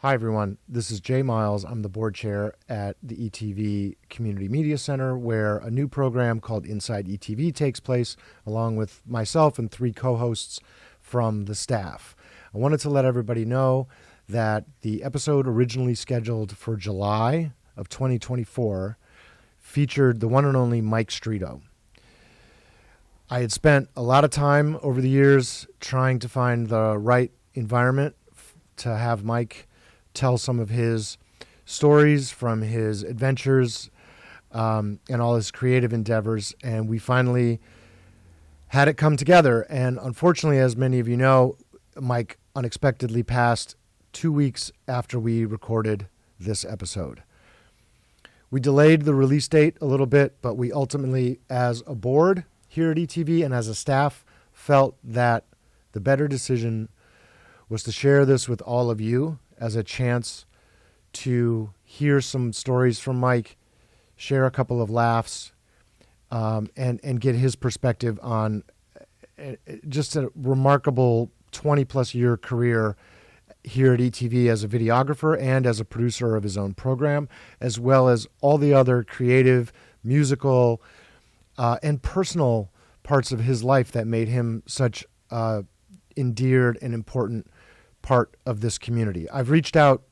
Hi, everyone. This is Jay Miles. I'm the board chair at the ETV Community Media Center, where a new program called Inside ETV takes place, along with myself and three co-hosts from the staff. I wanted to let everybody know that the episode originally scheduled for July of 2024 featured the one and only Mike Streeto. I had spent a lot of time over the years trying to find the right environment to have Mike tell some of his stories from his adventures and all his creative endeavors. And we finally had it come together. And unfortunately, as many of you know, Mike unexpectedly passed 2 weeks after we recorded this episode. We delayed the release date a little bit, but we ultimately, as a board here at ETV and as a staff, felt that the better decision was to share this with all of you as a chance to hear some stories from Mike, share a couple of laughs, and get his perspective on just a remarkable 20-plus year career here at ETV as a videographer and as a producer of his own program, as well as all the other creative, musical, and personal parts of his life that made him such endeared and important part of this community. I've reached out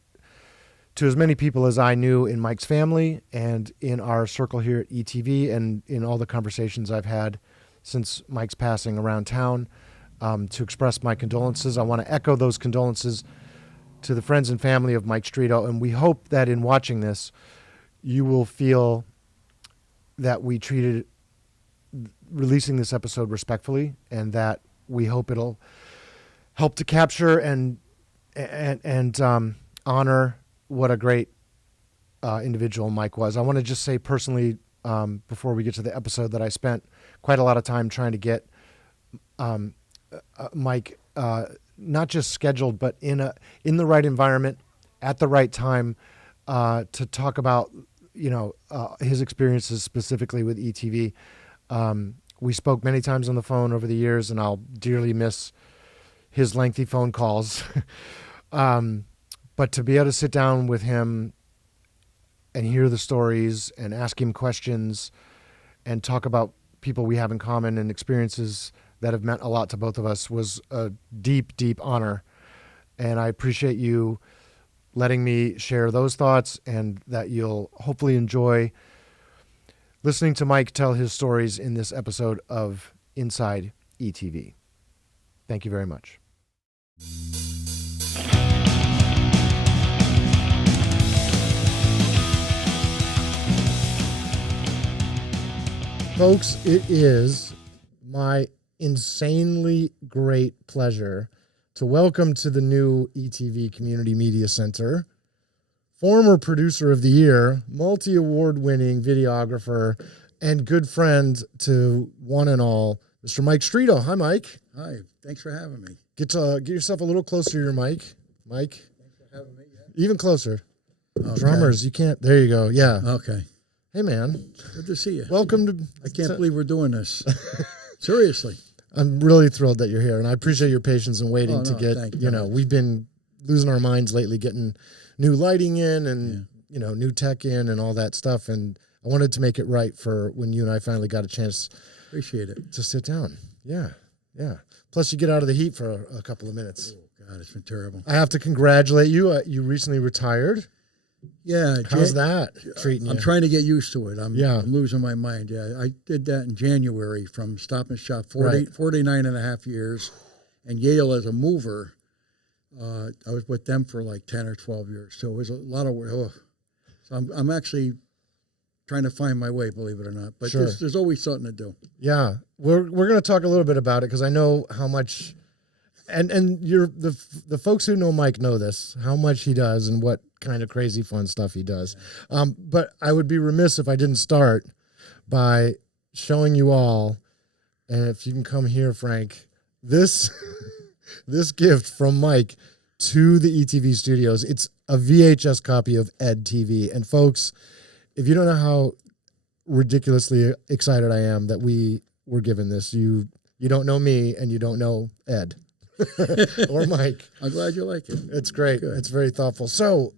to as many people as I knew in Mike's family and in our circle here at ETV and in all the conversations I've had since Mike's passing around town to express my condolences. I want to echo those condolences to the friends and family of Mike Streeto, and we hope that in watching this, you will feel that we treated releasing this episode respectfully, and that we hope it'll help to capture and honor what a great individual Mike was. I want to just say personally, before we get to the episode, that I spent quite a lot of time trying to get Mike not just scheduled, but in the right environment at the right time to talk about his experiences specifically with ETV. We spoke many times on the phone over the years, and I'll dearly miss his lengthy phone calls. But to be able to sit down with him and hear the stories and ask him questions and talk about people we have in common and experiences that have meant a lot to both of us was a deep, deep honor. And I appreciate you letting me share those thoughts, and that you'll hopefully enjoy listening to Mike tell his stories in this episode of Inside ETV. Thank you very much. Folks, it is my insanely great pleasure to welcome to the new ETV Community Media Center former producer of the year, multi-award winning videographer, and good friend to one and all, Mr. Mike Streeto. Hi, Mike. Hi, thanks for having me. Get yourself a little closer to your mic. Mike. Thanks for having me. Even closer. Okay. Drummers, you can't. There you go. Yeah. Okay. Hey, man. Good to see you. Welcome to. I can't believe we're doing this. Seriously. I'm really thrilled that you're here, and I appreciate your patience and waiting to get. Thank We've been losing our minds lately, getting new lighting in and new tech in and all that stuff, and I wanted to make it right for when you and I finally got a chance. Appreciate it. To sit down. Yeah. Plus, you get out of the heat for a couple of minutes. Oh God, it's been terrible. I have to congratulate you. You recently retired. Yeah. How's that treating you? I'm trying to get used to it. I'm losing my mind. Yeah, I did that in January from Stop and Shop, 49 and a half years, and Yale as a mover. I was with them for like 10 or 12 years, so it was a lot of work. Oh. So I'm actually trying to find my way, believe it or not. But there's always something to do. Yeah, we're going to talk a little bit about it because I know how much, and you're the folks who know Mike know this, how much he does and what kind of crazy fun stuff he does. But I would be remiss if I didn't start by showing you all, and if you can come here, Frank, this gift from Mike to the ETV studios. It's a VHS copy of Ed TV. And folks, if you don't know how ridiculously excited I am that we were given this, you don't know me and you don't know Ed. or Mike. I'm glad you like it. It's great. Good. It's very thoughtful. So,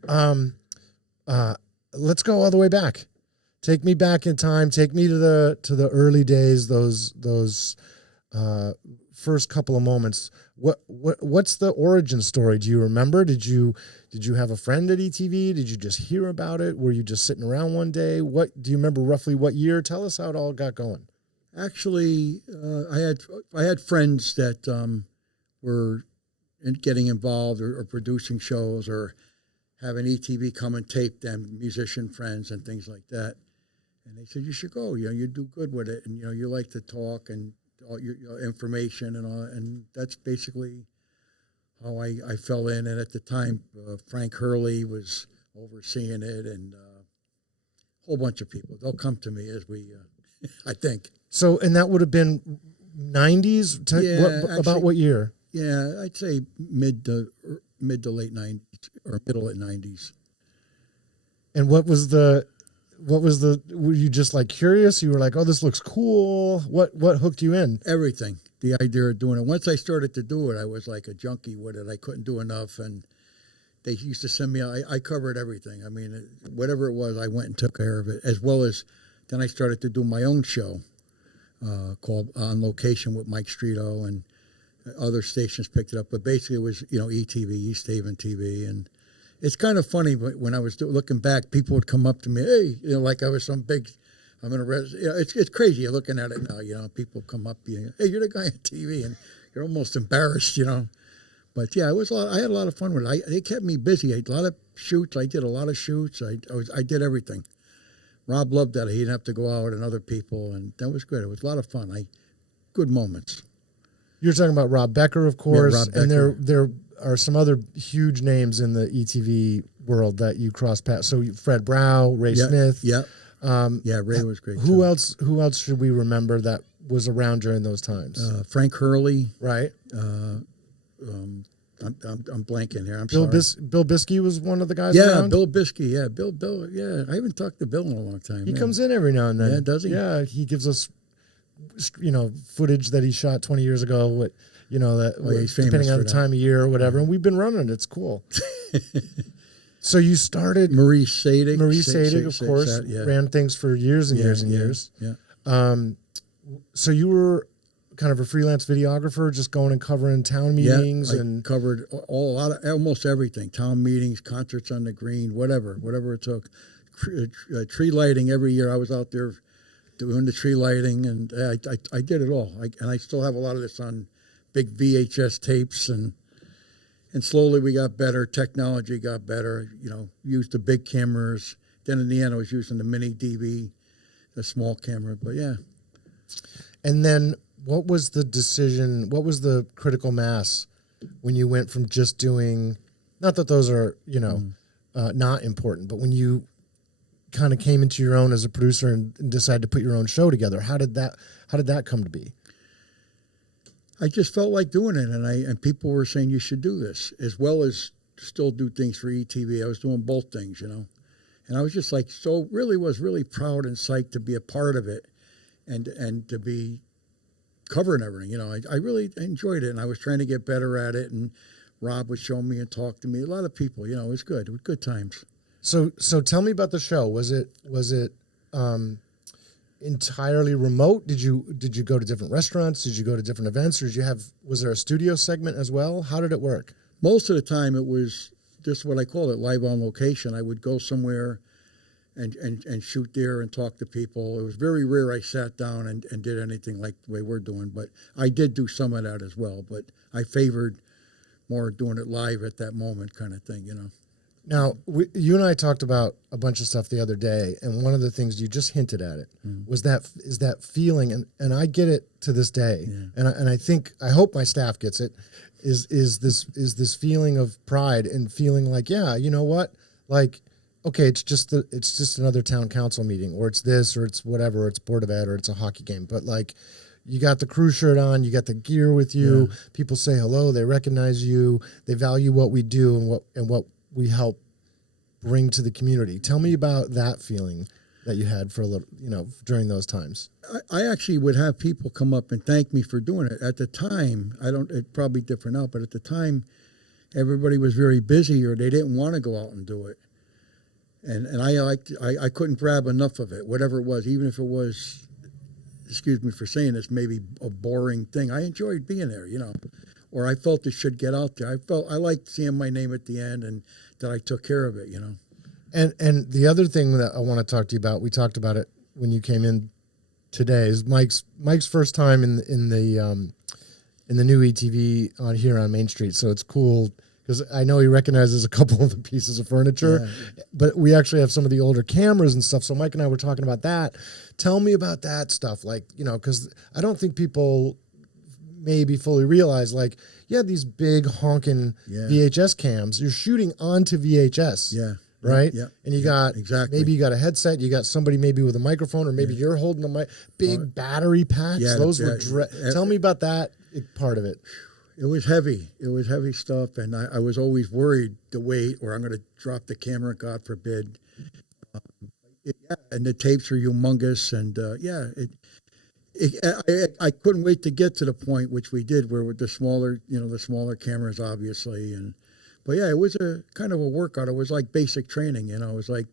let's go all the way back. Take me back in time. Take me to the early days. Those first couple of moments. What's the origin story? Do you remember? Did you have a friend at ETV? Did you just hear about it? Were you just sitting around one day? What do you remember roughly? What year? Tell us how it all got going. Actually, I had friends that were getting involved or producing shows or having ETV come and tape them, musician friends and things like that. And they said, you should go. You do good with it, and you like to talk and all your information and all. And that's basically how I fell in. And at the time, Frank Hurley was overseeing it, and a whole bunch of people. They'll come to me as we, I think. So, and that would have been 90s? About what year? Yeah, I'd say mid to late 90s or middle at 90s. And what was the, were you just like curious? You were like, oh, this looks cool. What hooked you in? Everything. The idea of doing it. Once I started to do it, I was like a junkie with it. I couldn't do enough. And they used to send me, I covered everything. I mean, whatever it was, I went and took care of it. As well as then I started to do my own show called On Location with Mike Streeto, and other stations picked it up. But basically it was, ETV, East Haven TV. And it's kind of funny, but when I was looking back, people would come up to me, hey, like I was some big, I'm in a it's crazy. You're looking at it now, people come up to you, hey, you're the guy on TV, and you're almost embarrassed, But yeah, it was I had a lot of fun with it. They kept me busy. I had a lot of shoots. I did a lot of shoots. I did everything. Rob loved that. He didn't have to go out and other people, and that was good. It was a lot of fun. Good moments. You're talking about Rob Becker, of course, yeah, Rob Becker. And there are some other huge names in the ETV world that you cross paths. So Fred Brow, Ray Smith. Yeah. Ray was great. Who else should we remember that was around during those times? Frank Hurley. Right. I'm blanking here. Bill Biskey was one of the guys. Yeah, around? Bill Biskey. Yeah, Bill. Yeah, I haven't talked to Bill in a long time. He comes in every now and then. Yeah, does he? Yeah, he gives us, footage that he shot 20 years ago. What that depending on the time of year or whatever. And we've been running it. It's cool. So you started Maurice Sadig, of course, ran things for years and years and years. Yeah. So you were kind of a freelance videographer, just going and covering town meetings, and covered almost everything: town meetings, concerts on the green, whatever it took. Tree lighting every year. I was out there doing the tree lighting, and I did it all. And I still have a lot of this on big VHS tapes, and slowly we got better. Technology got better. Used the big cameras. Then in the end, I was using the mini DV, the small camera. But yeah. And then, what was the decision? What was the critical mass when you went from just doing? Not that those are not important, but when you kind of came into your own as a producer and decided to put your own show together, how did that come to be? I just felt like doing it, and people were saying you should do this, as well as still do things for ETV. I was doing both things, and I was just like, was really proud and psyched to be a part of it, and to be covering everything. I really enjoyed it, and I was trying to get better at it, and Rob would show me and talk to me. A lot of people, it was good. It was good times. So tell me about the show. Was it entirely remote? Did you go to different restaurants? Did you go to different events, or was there a studio segment as well? How did it work? Most of the time it was just what I call it, live on location. I would go somewhere and shoot there and talk to people. It was very rare I sat down and did anything like the way we're doing, but I did do some of that as well. But I favored more doing it live at that moment kind of thing, Now, you and I talked about a bunch of stuff the other day, and one of the things you just hinted at it is that feeling, and I get it to this day, and I hope my staff gets it, is this feeling of pride and feeling like, yeah, you know what, like, okay, it's just another town council meeting, or it's this, or it's whatever, or it's Board of Ed, or it's a hockey game, but like, you got the crew shirt on, you got the gear with you, people say hello, they recognize you, they value what we do and what we help bring to the community. Tell me about that feeling. that you had for a little, during those times? I actually would have people come up and thank me for doing it. At the time, it's probably different now, but at the time, everybody was very busy or they didn't want to go out and do it. And I couldn't grab enough of it, whatever it was, even if it was, excuse me for saying this, maybe a boring thing. I enjoyed being there, or I felt it should get out there. I liked seeing my name at the end and that I took care of it, And the other thing that I want to talk to you about, we talked about it when you came in today, is Mike's first time in the new ETV on here on Main Street. So it's cool because I know he recognizes a couple of the pieces of furniture, but we actually have some of the older cameras and stuff. So Mike and I were talking about that. Tell me about that stuff, because I don't think people maybe fully realize, these big honking VHS cams, you're shooting onto VHS. Yeah. Right? Yeah. And you got, maybe you got a headset, you got somebody maybe with a microphone, or maybe you're holding the mic, big battery packs. Yeah, Those were, tell me about that part of it. It was heavy. It was heavy stuff. And I was always worried the weight, or I'm going to drop the camera, God forbid. And the tapes are humongous. And I couldn't wait to get to the point, which we did, where with the smaller cameras, obviously. But yeah, it was a kind of a workout. It was like basic training, It was like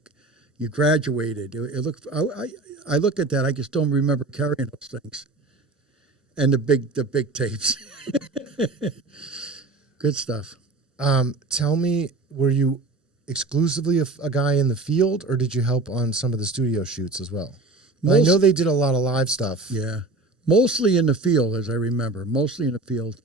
you graduated. It looked. I look at that. I just don't remember carrying those things, and the big tapes. Good stuff. Tell me, were you exclusively a guy in the field, or did you help on some of the studio shoots as well? I know they did a lot of live stuff. Yeah, mostly in the field, as I remember. Mostly in the field.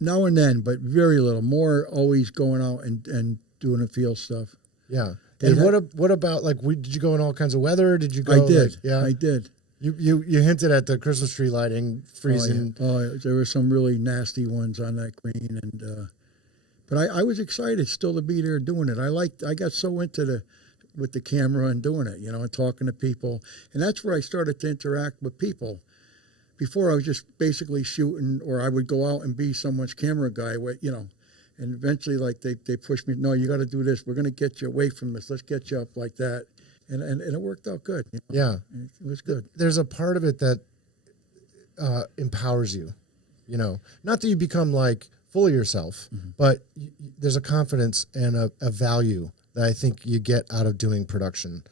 Now and then, but very little. More always going out and doing the field stuff. Yeah. And what about, did you go in all kinds of weather? Did you go? I did. I did. You hinted at the Christmas tree lighting, freezing. There were some really nasty ones on that green, but I was excited still to be there doing it. I got so into with the camera and doing it, and talking to people, and that's where I started to interact with people. Before I was just basically shooting, or I would go out and be someone's camera guy, and eventually they pushed me, no, you got to do this. We're going to get you away from this. Let's get you up like that. And it worked out good. Yeah. It was good. There's a part of it that empowers you, not that you become fully yourself, but there's a confidence and a value that I think you get out of doing production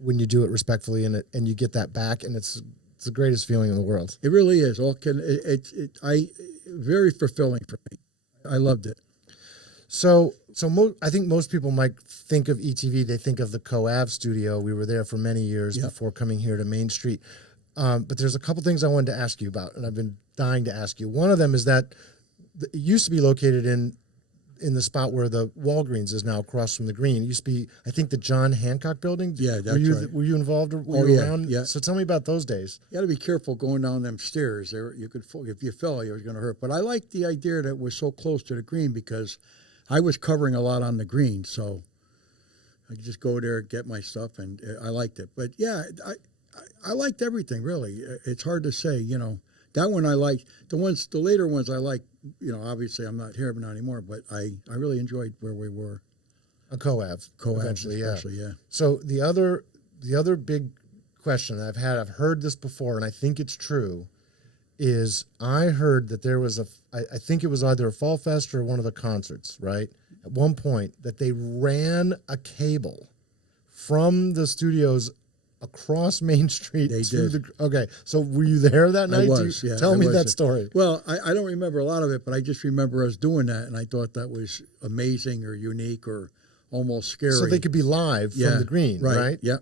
when you do it respectfully and you get that back, and it's the greatest feeling in the world. It really is. Very fulfilling for me. I loved it. So I think most people might think of ETV. They think of the Co-Av studio. We were there for many years before coming here to Main Street. But there's a couple things I wanted to ask you about, and I've been dying to ask you. One of them is that it used to be located in the spot where the Walgreens is now, across from the green. It used to be, I think, the John Hancock building. Yeah, that's right. Were you involved, or were you around? Yeah. So tell me about those days. You got to be careful going down them stairs. You could, if you fell, you was going to hurt. But I liked the idea that it was so close to the green, because I was covering a lot on the green, so I could just go there and get my stuff, and I liked it. But yeah, I liked everything, really. It's hard to say, That one I liked. The later ones I liked. Obviously I'm not here anymore, but I really enjoyed where we were. A Co-Av eventually, especially, yeah. So the other big question I've heard this before, and I think it's true, is I heard that there was I think it was either a Fall Fest or one of the concerts, right? At one point, that they ran a cable from the studios across Main Street. They did. Okay, so were you there that night? I was, yeah. Tell me that story. Well, I don't remember a lot of it, but I just remember us doing that, and I thought that was amazing or unique or almost scary. So they could be live from the green, right? Yeah.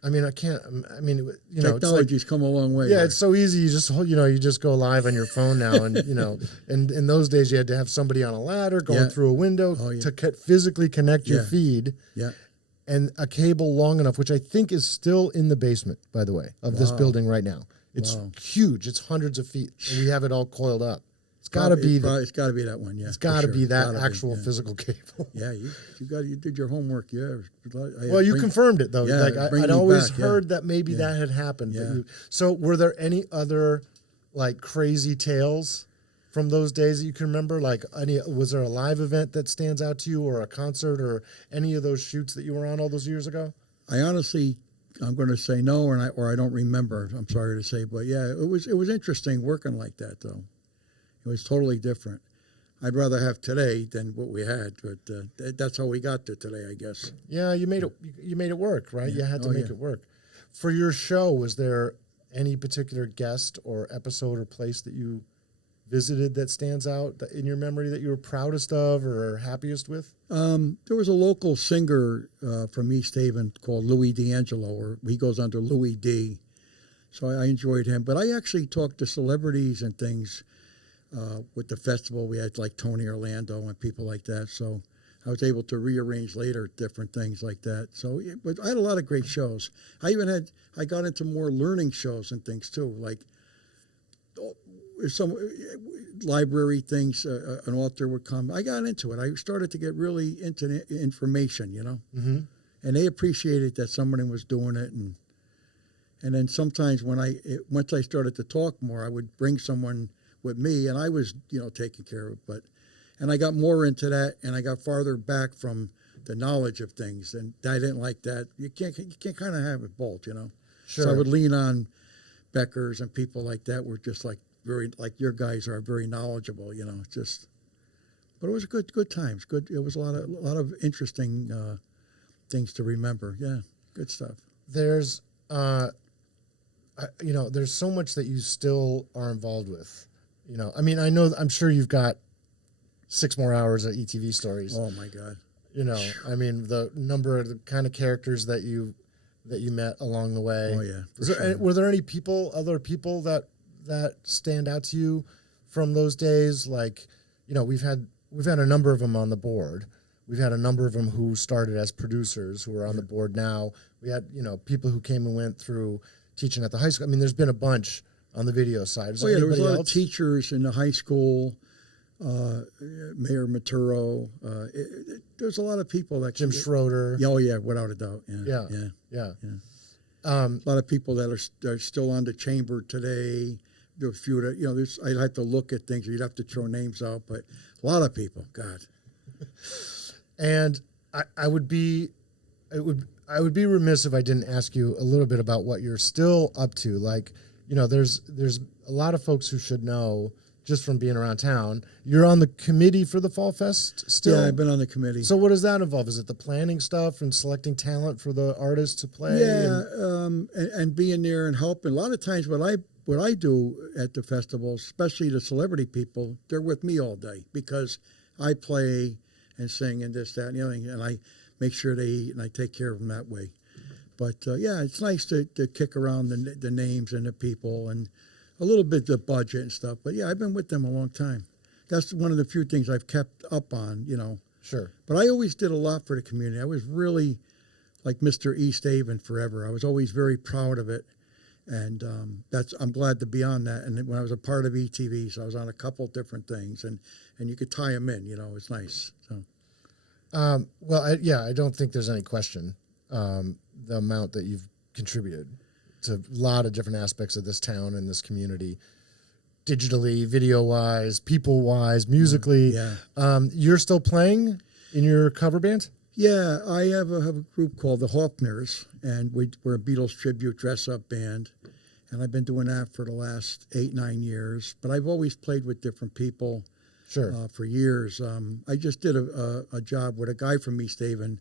I mean, Technology's come a long way. Yeah, it's so easy. You just go live on your phone now, and and in those days you had to have somebody on a ladder going through a window to physically connect your feed. Yeah. And a cable long enough, which I think is still in the basement, by the way, of this building right now. It's huge. It's hundreds of feet, and we have it all coiled up. It's got to be it's got to be that one. Yeah, it's got to be that actual physical cable. Yeah, you did your homework. Yeah. Well, you confirmed it though. Yeah, I'd always heard that maybe that had happened. Yeah. So were there any other crazy tales from those days that you can remember? Was there a live event that stands out to you, or a concert, or any of those shoots that you were on all those years ago? I honestly, I'm going to say no, or I don't remember. I'm sorry to say, but yeah, it was interesting working like that though. It was totally different. I'd rather have today than what we had, but that's how we got to today, I guess. Yeah, you made it. You made it work, right? Yeah. You had to make it work. For your show, was there any particular guest or episode or place that you visited that stands out in your memory that you were proudest of or happiest with? There was a local singer from East Haven called Louis D'Angelo, or he goes under Louis D. So I enjoyed him. But I actually talked to celebrities and things with the festival. We had like Tony Orlando and people like that. So I was able to rearrange later different things like that. So but I had a lot of great shows. I got into more learning shows and things too, like some library things, an author would come. I got into it. I started to get really into information, Mm-hmm. and they appreciated that somebody was doing it. And then sometimes once I started to talk more, I would bring someone with me, and I was, taking care of it. And I got more into that, and I got farther back from the knowledge of things, and I didn't like that. You can't kind of have it both, Sure. So I would lean on Beckers and people like that were just like very, like your guys are very knowledgeable, but it was good times. Good. It was a lot of interesting things to remember. Yeah. Good stuff. There's, there's so much that you still are involved with, I'm sure you've got 6 more hours of ETV stories. Oh my God. The number of the kind of characters that you met along the way. Oh yeah. Were there any other people that stand out to you from those days? Like, we've had a number of them on the board. We've had a number of them who started as producers who are on the board now. We had, people who came and went through teaching at the high school. There's been a bunch on the video side. There was a lot of teachers in the high school, Mayor Maturo. There's a lot of people that Jim Schroeder. Oh yeah, without a doubt. Yeah. A lot of people that are still on the chamber today. There are a few that I'd have to look at things. You'd have to throw names out, but a lot of people. God. And I would be remiss if I didn't ask you a little bit about what you're still up to. Like, there's a lot of folks who should know just from being around town. You're on the committee for the Fall Fest still? Yeah, I've been on the committee. So what does that involve? Is it the planning stuff and selecting talent for the artists to play? Yeah, and being there and helping. A lot of times what I do at the festival, especially the celebrity people, they're with me all day because I play and sing and this, that, and the other thing, and I make sure they eat and I take care of them that way. But yeah, it's nice to kick around the names and the people and a little bit the budget and stuff. But yeah, I've been with them a long time. That's one of the few things I've kept up on, Sure. But I always did a lot for the community. I was really like Mr. East Haven forever. I was always very proud of it. And I'm glad to be on that. And when I was a part of ETV, so I was on a couple different things, and you could tie them in. It's nice. So, I don't think there's any question the amount that you've contributed to a lot of different aspects of this town and this community, digitally, video-wise, people-wise, musically. Yeah. You're still playing in your cover band? Yeah, I have a group called the Hoffners, and we're a Beatles tribute dress-up band, and I've been doing that for the last 8-9 years. But I've always played with different people. Sure. For years. I just did a job with a guy from East Haven,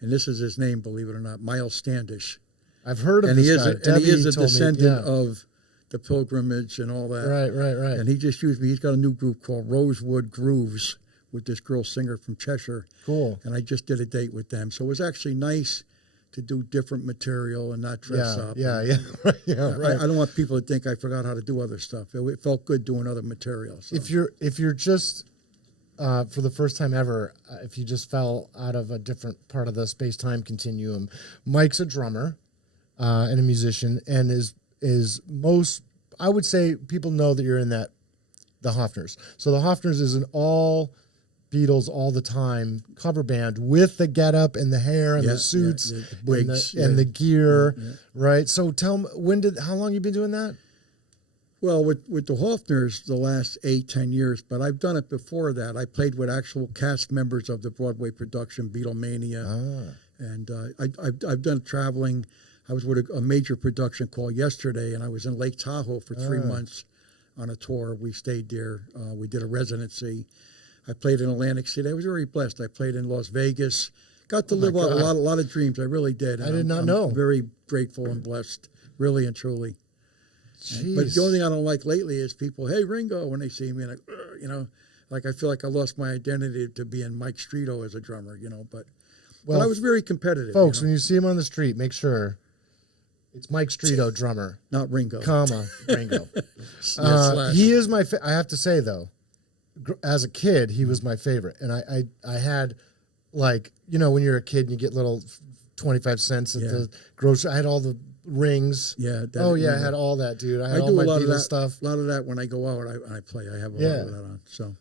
and this is his name, believe it or not, Miles Standish. I've heard of and this he guy. And he is a descendant me, yeah. of the Pilgrimage and all that. Right. And he just used me. He's got a new group called Rosewood Grooves with this girl singer from Cheshire. Cool. And I just did a date with them. So it was actually nice to do different material and not dress up. Yeah. Right. I don't want people to think I forgot how to do other stuff. It felt good doing other material. So. If you're just for the first time ever, if you just fell out of a different part of the space-time continuum, Mike's a drummer and a musician, and is most, I would say, people know that you're in the Hoffners. So the Hoffners is an all Beatles all the time cover band with the getup and the hair and the suits the wigs, and the gear, right? So tell me, how long you been doing that? Well, with the Hoffners, the last 8-10 years, but I've done it before that. I played with actual cast members of the Broadway production Beatlemania, And I've done traveling. I was with a major production call yesterday, and I was in Lake Tahoe for 3 months on a tour. We stayed there. We did a residency. I played in Atlantic City. I was very blessed. I played in Las Vegas. Got to live out a lot of dreams. I really did. I did not know. I'm very grateful and blessed, really and truly. Jeez. But the only thing I don't like lately is people, hey, Ringo, when they see me, like, like I feel like I lost my identity to being Mike Streeto as a drummer, but I was very competitive. Folks, when you see him on the street, make sure it's Mike Streeto, drummer. Not Ringo. Ringo. He is my I have to say, though, as a kid, he was my favorite. And I had, like, when you're a kid and you get little 25 cents at the grocery, I had all the rings. Yeah. I had all that, dude. I had all my Beatles stuff. A lot of that when I go out, I play. I have a lot of that on. So.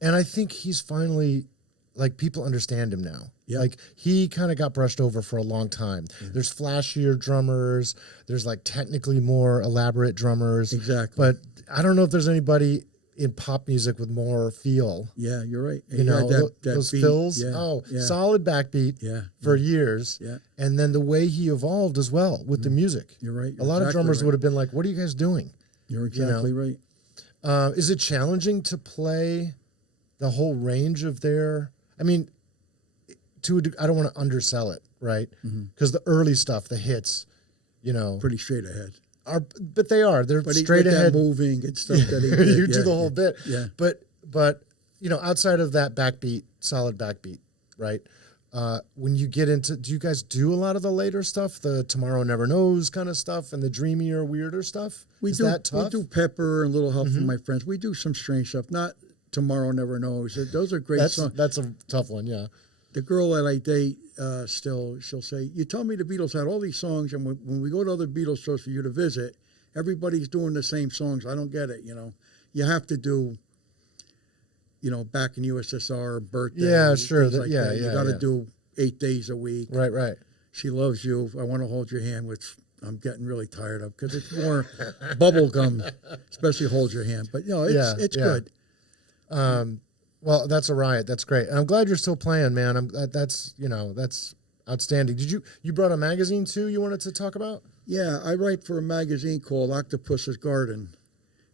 And I think he's finally, like, people understand him now. Yeah. Like, he kind of got brushed over for a long time. Yeah. There's flashier drummers. There's, like, technically more elaborate drummers. Exactly. But I don't know if there's anybody in pop music with more feel. Yeah, you're right. Those beat. fills. Yeah. Solid backbeat for years. Yeah. And then the way he evolved as well with the music. You're right. A lot of drummers would have been like, what are you guys doing? You're exactly right. Is it challenging to play the whole range of their... I mean, I don't want to undersell it, right? Because the early stuff, the hits, pretty straight ahead. But they are. They're straight ahead, moving and stuff that he did. You do the whole bit. Yeah. But outside of that backbeat, solid backbeat, right? When you get into, do you guys do a lot of the later stuff, the Tomorrow Never Knows kind of stuff, and the dreamier, weirder stuff? Is that tough? We do Pepper and Little Help from My Friends. We do some strange stuff. Not Tomorrow Never Knows. Those are great songs. That's a tough one, yeah. The girl that I date still, she'll say, you tell me the Beatles had all these songs, and when we go to other Beatles shows for you to visit, everybody's doing the same songs. I don't get it, You have to do, Back in USSR, Birthday. Yeah, sure. That. You got to do 8 days a week. Right. She Loves You, I Want to Hold Your Hand, which I'm getting really tired of because it's more bubblegum, especially Hold Your Hand. But, it's good. Well, that's a riot. That's great. And I'm glad you're still playing, man. That's outstanding. You brought a magazine too you wanted to talk about? Yeah, I write for a magazine called Octopus's Garden,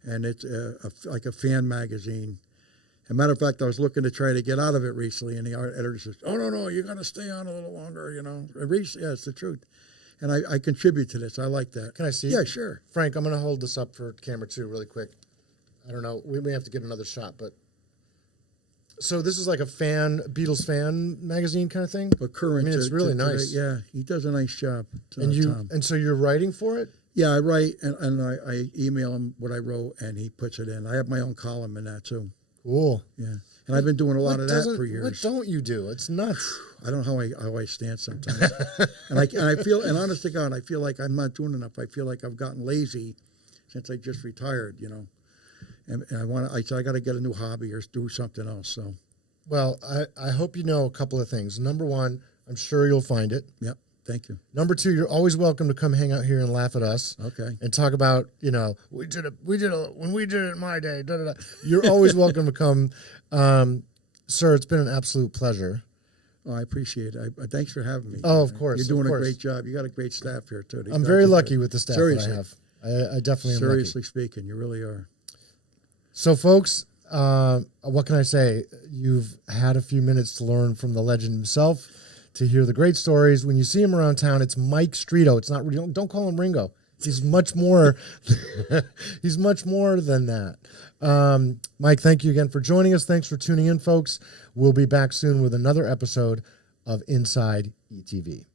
and it's like a fan magazine. As a matter of fact, I was looking to try to get out of it recently, and the art editor says, oh, no, you got to stay on a little longer, Yeah, it's the truth. And I contribute to this. I like that. Can I see? Yeah, sure. Frank, I'm going to hold this up for camera too really quick. I don't know. We may have to get another shot, but... So this is like a Beatles fan magazine kind of thing? But current. I mean, it's really nice. Yeah, he does a nice job. Tom. And so you're writing for it? Yeah, I write, and I email him what I wrote, and he puts it in. I have my own column in that, too. Cool. Yeah. And I've been doing a lot of that for years. What don't you do? It's nuts. I don't know how I stand sometimes. and I feel, and honest to God, I feel like I'm not doing enough. I feel like I've gotten lazy since I just retired, And I said I got to get a new hobby or do something else. So, well, I hope you know a couple of things. Number one, I'm sure you'll find it. Yep. Thank you. Number two, you're always welcome to come hang out here and laugh at us. Okay. And talk about, we did it when we did it in my day. Da, da, da. You're always welcome to come. Sir, it's been an absolute pleasure. Oh, I appreciate it. Thanks for having me. Oh, of course. You're doing a great job. You got a great staff here too. I'm very lucky with the staff that I have. I definitely am Seriously speaking, you really are. So, folks, what can I say? You've had a few minutes to learn from the legend himself, to hear the great stories. When you see him around town, it's Mike Streeto. It's not. Don't call him Ringo. He's much more. He's much more than that. Mike, thank you again for joining us. Thanks for tuning in, folks. We'll be back soon with another episode of Inside ETV.